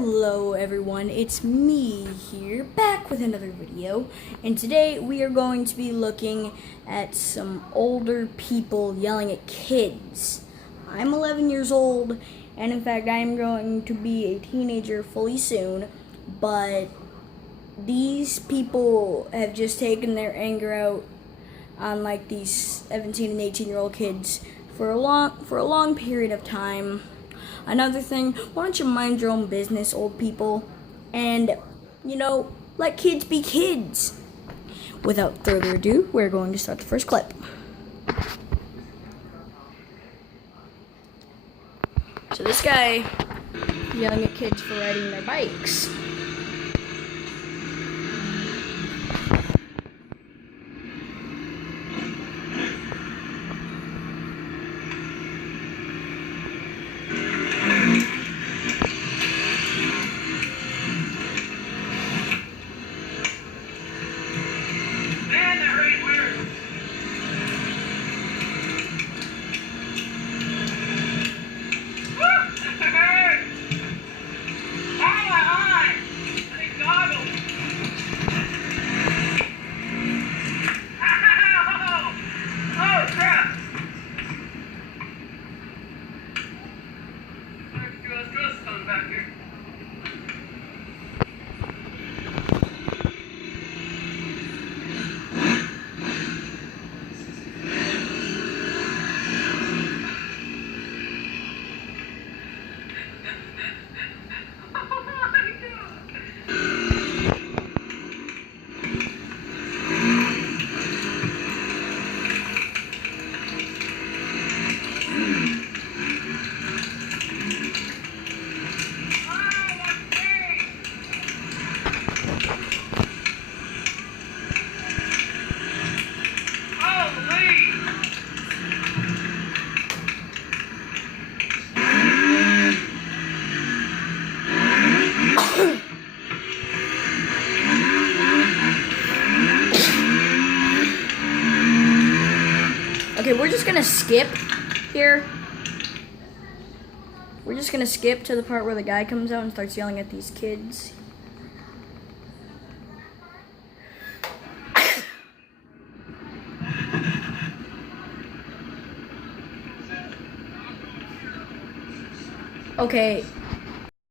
Hello everyone, it's me here, back with another video, and today we are going to be looking at some older people yelling at kids. I'm 11 years old, and in fact I am going to be a teenager fully soon, but these people have just taken their anger out on like these 17 and 18-year-old kids for a long period of time. Another thing, why don't you mind your own business, old people, and, let kids be kids. Without further ado, we're going to start the first clip. So this guy yelling at kids for riding their bikes. Okay, we're just gonna skip here. We're just gonna skip to the part where the guy comes out and starts yelling at these kids. Okay,